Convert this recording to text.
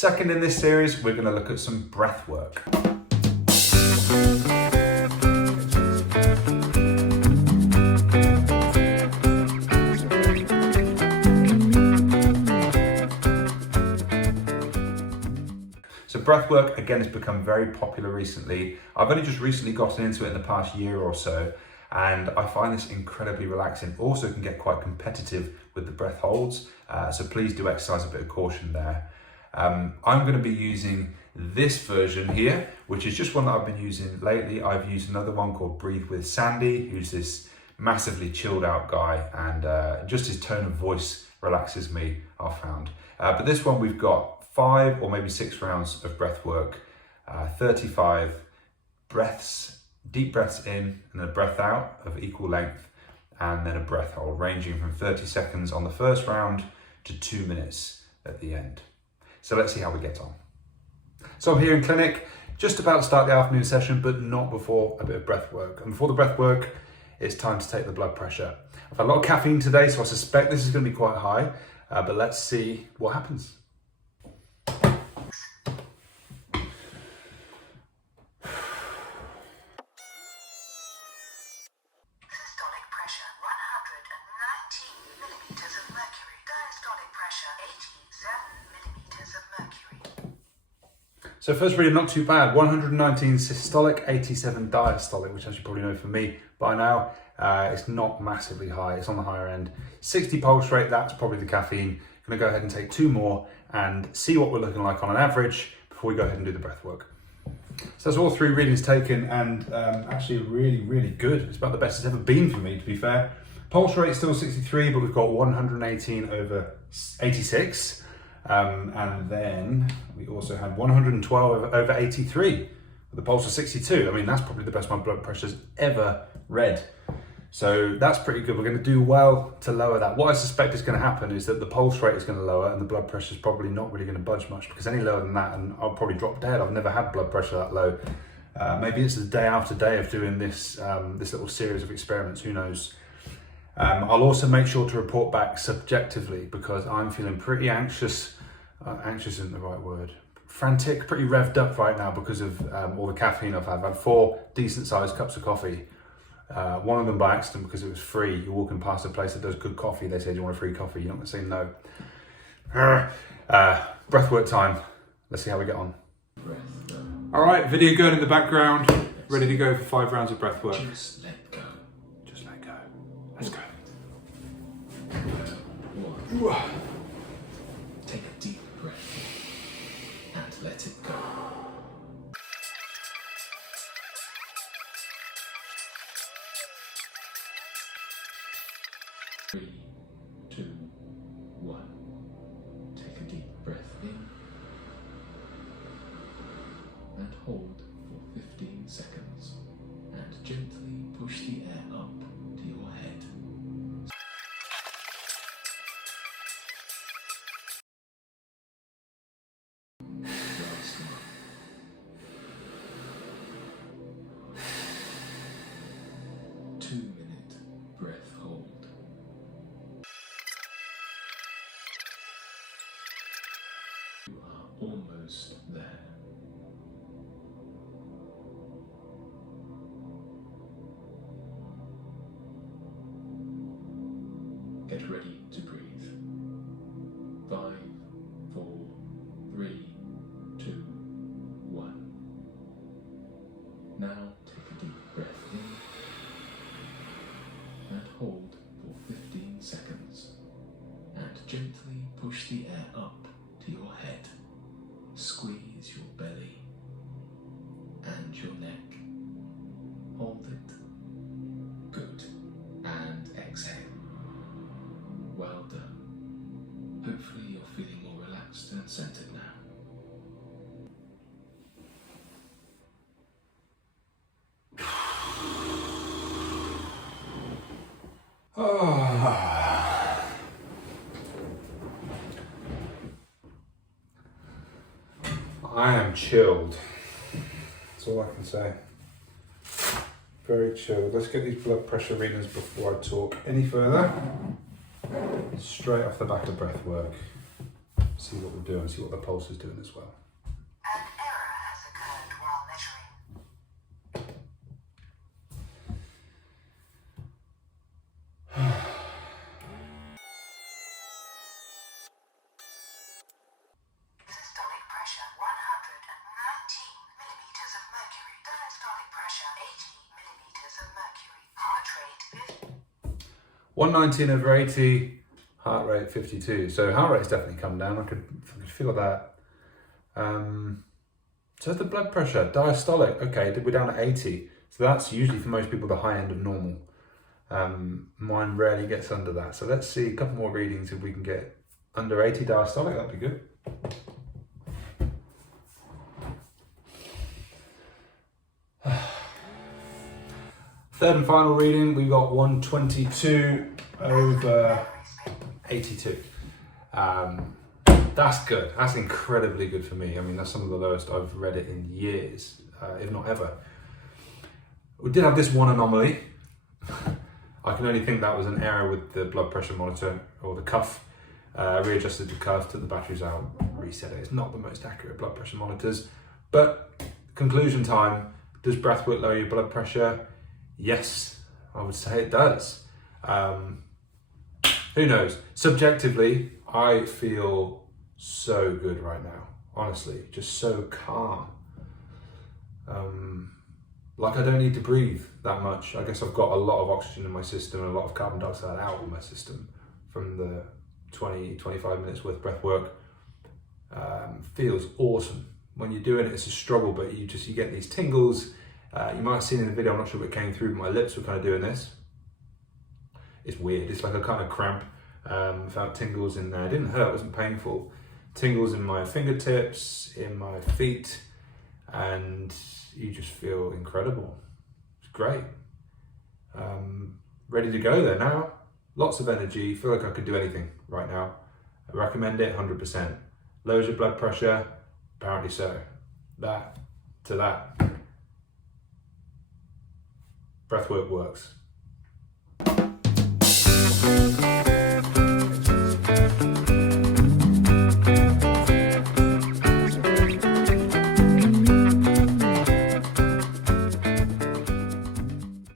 Second in this series, we're going to look at some breath work. So breathwork, again, has become very popular recently. I've only just recently gotten into it in the past year or so, and I find this incredibly relaxing. Also can get quite competitive with the breath holds, so please do exercise a bit of caution there. I'm going to be using this version here, which is just one that I've been using lately. I've used another one called Breathe with Sandy, who's this massively chilled out guy, and just his tone of voice relaxes me, I've found. But this one, we've got 5 or maybe 6 rounds of breath work, 35 breaths, deep breaths in and a breath out of equal length, and then a breath hold ranging from 30 seconds on the first round to 2 minutes at the end. So let's see how we get on. So I'm here in clinic, just about to start the afternoon session, but not before a bit of breath work. And before the breath work, it's time to take the blood pressure. I've had a lot of caffeine today, so I suspect this is going to be quite high, but let's see what happens. So first reading, not too bad. 119 systolic, 87 diastolic, which as you probably know from me by now, it's not massively high, it's on the higher end. 60 pulse rate, that's probably the caffeine. Gonna go ahead and take 2 more and see what we're looking like on an average before we go ahead and do the breath work. So that's all 3 readings taken, and actually really, really good. It's about the best it's ever been for me, to be fair. Pulse rate still 63, but we've got 118 over 86. And then we also had 112 over 83 with a pulse of 62. I mean, that's probably the best my blood pressure's ever read. So that's pretty good. We're going to do well to lower that. What I suspect is going to happen is that the pulse rate is going to lower and the blood pressure is probably not really going to budge much, because any lower than that and I'll probably drop dead. I've never had blood pressure that low. Maybe it's the day after day of doing this, this little series of experiments, who knows. I'll also make sure to report back subjectively, because I'm feeling pretty anxious. Anxious isn't the right word. Frantic, pretty revved up right now because of all the caffeine I've had. I've had 4 decent sized cups of coffee. One of them by accident because it was free. You're walking past a place that does good coffee. They say, do you want a free coffee? You're not going to say no. Breathwork time. Let's see how we get on. All right, video going in the background. Ready to go for 5 rounds of breathwork. Just let go. Just let go. Let's go. Take a deep breath and let it go. 3, 2, 1. Take a deep breath in and hold for 15 seconds, and gently push the air up to your head. Last one. 2-minute breath hold. You are almost there. Get ready to breathe. 5, 4, 3, 2, 1. Now take a deep breath in and hold for 15 seconds, and gently push the air up to your head. Squeeze your belly and your neck. Hold it. Good. And exhale. Well done. Hopefully you're feeling more relaxed and centered now. I am chilled. That's all I can say. Very chilled. Let's get these blood pressure readings before I talk any further. Straight off the back of breath work. see what we're doing, see what the pulse is doing as well. An error has occurred while measuring. Systolic pressure 119 millimeters of mercury. Diastolic pressure 80 millimeters of mercury. Heart rate 119 over 80, heart rate 52. So heart rate's definitely come down. I could feel that. So the blood pressure, diastolic, okay, we're down at 80. So that's usually for most people the high end of normal. Mine rarely gets under that. So let's see a couple more readings if we can get under 80 diastolic, that'd be good. Third and final reading, we've got 122 over 82. That's good. That's incredibly good for me. I mean, that's some of the lowest I've read it in years, if not ever. We did have this one anomaly. I can only think that was an error with the blood pressure monitor or the cuff. Readjusted the cuff, took the batteries out, reset it. It's not the most accurate blood pressure monitors. But conclusion time, does breathwork lower your blood pressure? Yes, I would say it does. Who knows? Subjectively, I feel so good right now. Honestly, just so calm. Like I don't need to breathe that much. I guess I've got a lot of oxygen in my system and a lot of carbon dioxide out of my system from the 20-25 minutes worth of breath work. Feels awesome. When you're doing it, it's a struggle, but you get these tingles. You might have seen in the video, I'm not sure if it came through, but my lips were kind of doing this. It's weird, it's like a kind of cramp. Without tingles in there. It didn't hurt, it wasn't painful. Tingles in my fingertips, in my feet, and you just feel incredible. It's great. Ready to go there now. Lots of energy, feel like I could do anything right now. I recommend it 100%. Lowers your blood pressure, apparently so. That to that. Breathwork works.